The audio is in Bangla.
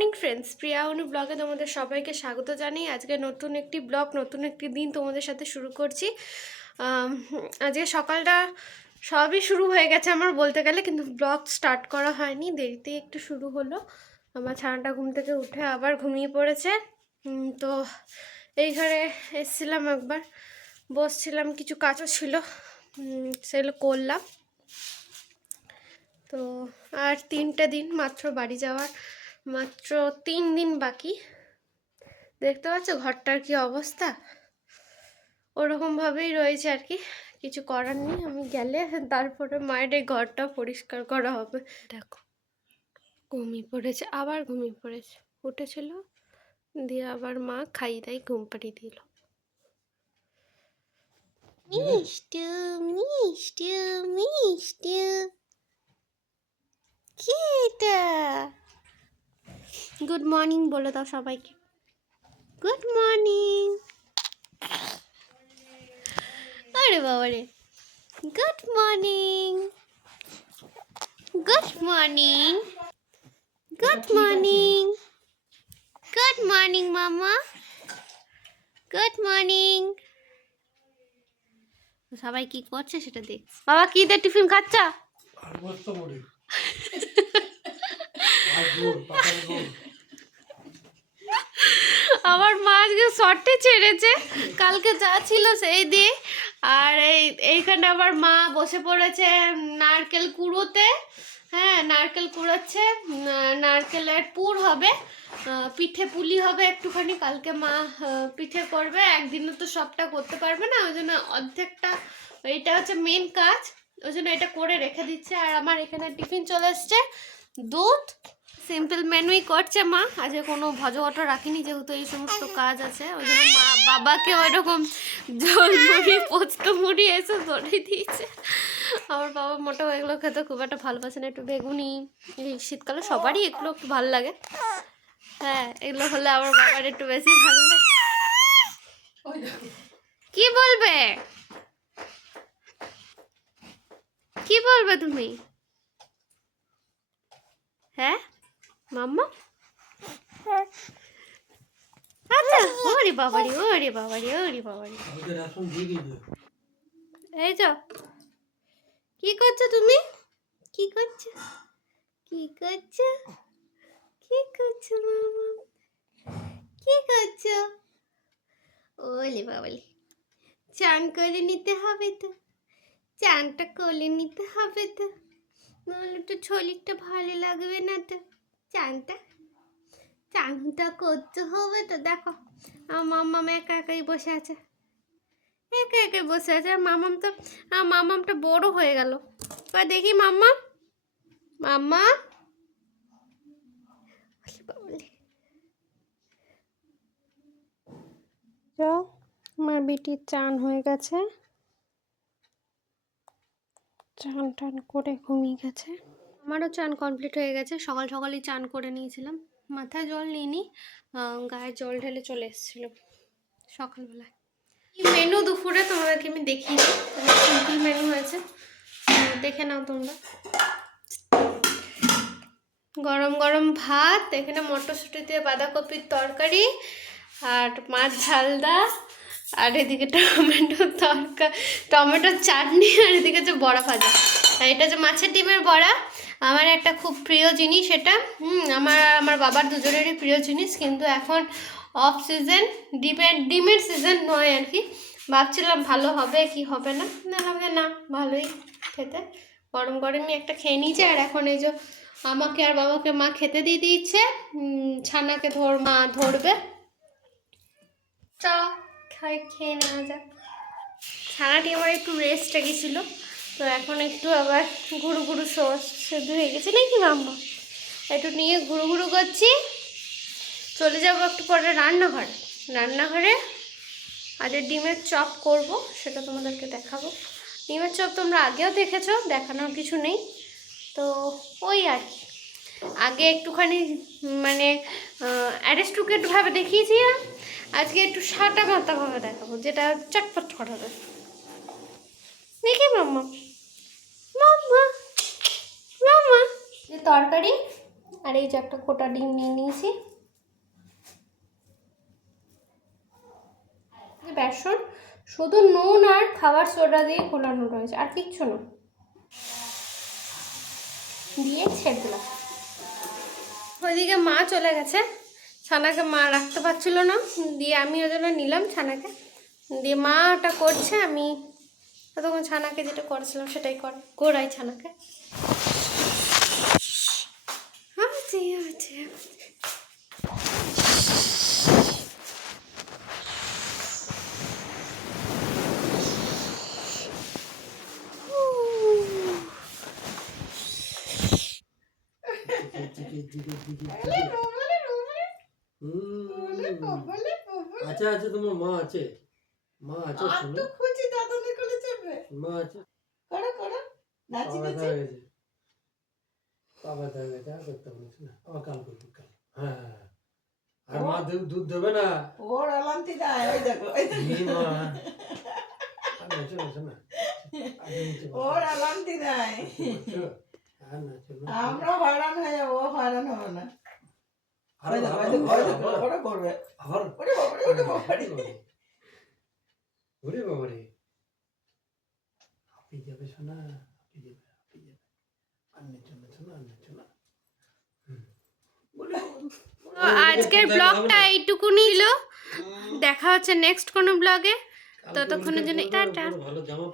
মর্নিং ফ্রেন্ডস, প্রিয়া অনু ব্লগে তোমাদের সবাইকে স্বাগত জানাই। আজকে নতুন একটি ব্লগ, নতুন একটি দিন তোমাদের সাথে শুরু করছি। আজকে সকালটা সবই শুরু হয়ে গেছে আমার বলতে গেলে, কিন্তু ব্লগ স্টার্ট করা হয়নি, দেরিতেই একটু শুরু হলো। আমার ছানাটা ঘুম থেকে উঠে আবার ঘুমিয়ে পড়েছে। তো এই ঘরে এসছিলাম, একবার বসছিলাম, কিছু কাজও ছিল, সেগুলো করলাম। তো আর 3টে দিন মাত্র বাড়ি যাওয়ার, মাত্র 3 দিন বাকি। দেখতে পাচ্ছ ঘরটার কি অবস্থা, ওরকমভাবেই রয়েছে আর কি, কিছু করার নেই। আমি গেলে তারপরে মায়ের এই ঘরটা পরিষ্কার করা হবে। দেখো ঘুমিয়ে পড়েছে, আবার ঘুমিয়ে পড়েছে, উঠেছিল দিয়ে আবার মা খাইয়ে দাই ঘুম পাড়িয়ে দিল। মিষ্টি মিষ্টি মিষ্টি, কি এটা? গুড মর্নিং বলে দাও সবাইকে, গুড মর্নিং। আরে বাবা রে, good morning, good morning, good morning, good morning মামা, গুড মর্নিং। সবাই কি করছে সেটা দেখ। বাবা কি দিয়ে টিফিন খাচ্ছা? আমার মা আজকে শর্টে ছেড়েছে, কালকে যা ছিল সেই দিয়ে। আর এইখানে আবার মা বসে পড়েছে নারকেল কুড়োতে। হ্যাঁ, নারকেল কুড়োচ্ছে, নারকেলের পুর হবে, পিঠে পুলি হবে একটুখানি। কালকে মা পিঠে করবে, একদিনে তো সবটা করতে পারবে না, ওই জন্য অর্ধেকটা, এটা হচ্ছে মেন কাজ, ওই জন্য এটা করে রেখে দিচ্ছে। আর আমার এখানে টিফিন চলে এসছে, দুধ, সিম্পল মেনুই করছে মা। আজকে কোনো ভজঘট রাখিনি, যেহেতু এই সমস্ত কাজ আছে, ওই জন্য মা বাবাকে ওই রকম জল মুড়ি পোস্ত মুড়ি এসে ধরে দিয়েছে। আমার বাবা মোটেও এগুলো খেতে খুব একটা ভালোবাসে না, একটু বেগুনি, এই শীতকালে সবারই এগুলো একটু ভালো লাগে। হ্যাঁ, এগুলো হলে আমার বাবার একটু বেশি ভালো লাগে। কি বলবে, কি বলবে তুমি? হ্যাঁ মাম্মা, আচ্ছা। ওরে বাবারি, ওরে বাবারি, ওরে বাবারি, এই তো কি করছো তুমি? কি করছো, কি করছো, কি করছো মামা, কি করছো? ওলে বাবালি, চান করে নিতে হবে তো, চানটা করে নিতে হবে তো, নাহলে তো শরীরটা ভালো লাগবে না তো। চানটা করতে হবে তো। দেখো আমার মামা একা একাই বসে আছে, একা একাই বসে আছে। আর মামামটা বড় হয়ে গেল। এবার দেখি মাম্মা, মাম্মা, আমার বেটির চান হয়ে গেছে, চান টান করে ঘুমিয়ে গেছে। আমারও চান কমপ্লিট হয়ে গেছে, সকাল সকালই চান করে নিয়েছিলাম, মাথায় জল নিইনি, গায়ে জল ঢেলে চলে এসেছিল সকালবেলায়। মেনু দুপুরে তোমাদেরকে আমি দেখিয়ে দিই, সিম্পল মেনু হয়েছে, দেখে নাও তোমরা। গরম গরম ভাত, এখানে মটরশুঁটি দিয়ে বাঁধাকপির তরকারি, আর মাছ ঝালদা, আর এদিকে টমেটোর চাটনি, আর এদিকে হচ্ছে বড়া ভাজা। আর এটা হচ্ছে মাছের ডিমের বড়া, আমার একটা খুব প্রিয় জিনিস এটা। আমার বাবার দুজনেরই প্রিয় জিনিস, কিন্তু এখন অফ সিজন, ডিমের সিজন নয় আর কি। ভাবছিলাম ভালো হবে কি হবে না, না ভালোই খেতে। গরম গরমই একটা খেয়ে নিয়েছে। আর এখন এই যে আমাকে আর বাবাকে মা খেতে দিয়ে দিচ্ছে, ছানাকে মা ধরবে। চলো খেয়ে নেওয়া যাক। ছানাটি আমার একটু রেস্টে গেছিল, তো এখন একটু আবার ঘুরু ঘুরু সেদ্ধ হয়ে গেছে নাকি মাম্মা, একটু নিয়ে ঘুরু ঘুরু করছি। চলে যাবো একটু পরে রান্নাঘরে। আজ ডিমের চপ করব, সেটা তোমাদেরকে দেখাবো। ডিমের চপ তোমরা আগেও দেখেছো, দেখানোর কিছু নেই। তো ওই আর কি, আগে একটুখানি মানে অ্যারেস্টুকেটভাবে দেখিয়েছিলাম, আজকে একটু সাটা মাতাভাবে দেখাবো, যেটা চটপট করাবে। দেখি মাম্মা, মাম্মা, মাম্মা, যে তরকারি আর এই যে একটা গোটা ডিম নিয়ে নিয়েছি, বেসন, শুধু নুন আর খাবার সোডা দিয়ে ঘোলানো রয়েছে, আর কিচ্ছু না, দিয়ে ছেড়ে দিলাম। ওইদিকে মা চলে গেছে, ছানাকে মা রাখতে পারছিল না, দিয়ে আমি ওই জন্য নিলাম ছানাকে, দিয়ে মা ওটা করছে, আমি তখন ছানাকে যেটা করেছিলাম সেটাই করাই ছানাকে। আচ্ছা আচ্ছা, তোমার মা আছে, মা আছে, শোনো খুঁজি দাদনের কোলে চেপে মা আছে, করো করো নাচি নাচি বাবা দেখা গেছে, আর করতে পারছি না, আবার কাল করবো কাল। হ্যাঁ, আর মা দুধ দেবে না, ওর অলান্তি দেয়, ওই দেখো ওই দেখো মা আর নাচো নাচো না, ওর অলান্তি দেয়, আর নাচো না, আমরা হয়রান হয়ে যাবো, ও হয়রান হবে না। আর ওই দেখো ওই দেখো ওই দেখো ওরা করবে, আবার ওরে বাবারে ওরে বাবারে ওরে বাবারে, আপনি যাবে শোনা, আপনি যাবে, আপনি যাবে, আর নাচো নাচো না, আর নাচো না। তো আজকের ব্লগটা এইটুকুনি ছিল, দেখা হচ্ছে নেক্সট কোনো ব্লগে, ততক্ষণের জন্য টাটা। ভালো জামা